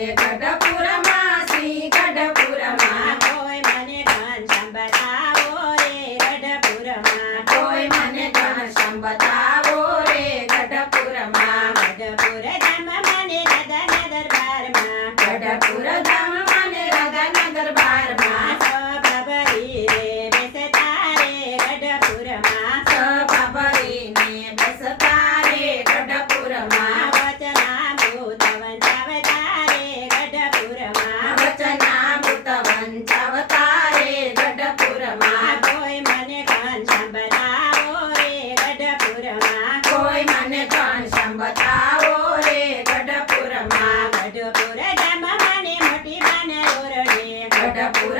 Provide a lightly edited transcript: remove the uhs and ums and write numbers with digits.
ગઢપુરમાં શ્રી ગઢપુરમાં કોઈ મને ઘનશ્યામ બતાવો રે ગઢપુરમાં કોઈ મને ઘનશ્યામ બતાવો રે ગઢપુરમાં ગઢપુર ધામ મને રાધાના દરબારમાં ગઢપુર ધામ મને રાધાના દરબારમાં સભા ભરીને બેસતા રે ગઢપુરમાં સભા ભરીને બેસતા રે ગઢપુરમાં વચનામૃત વંચાવતા રે ગઢપુરમાં વચનામૃત વંચાવતા રે ગઢપુરમાં કોઈ મને ઘનશ્યામ બતાવો રે ગઢપુરમાં કોઈ મને ઘનશ્યામ બતાવો રે ગઢપુરમાં ગઢપુર ધામ મને મોટી બાને ઓરડે ગઢપુર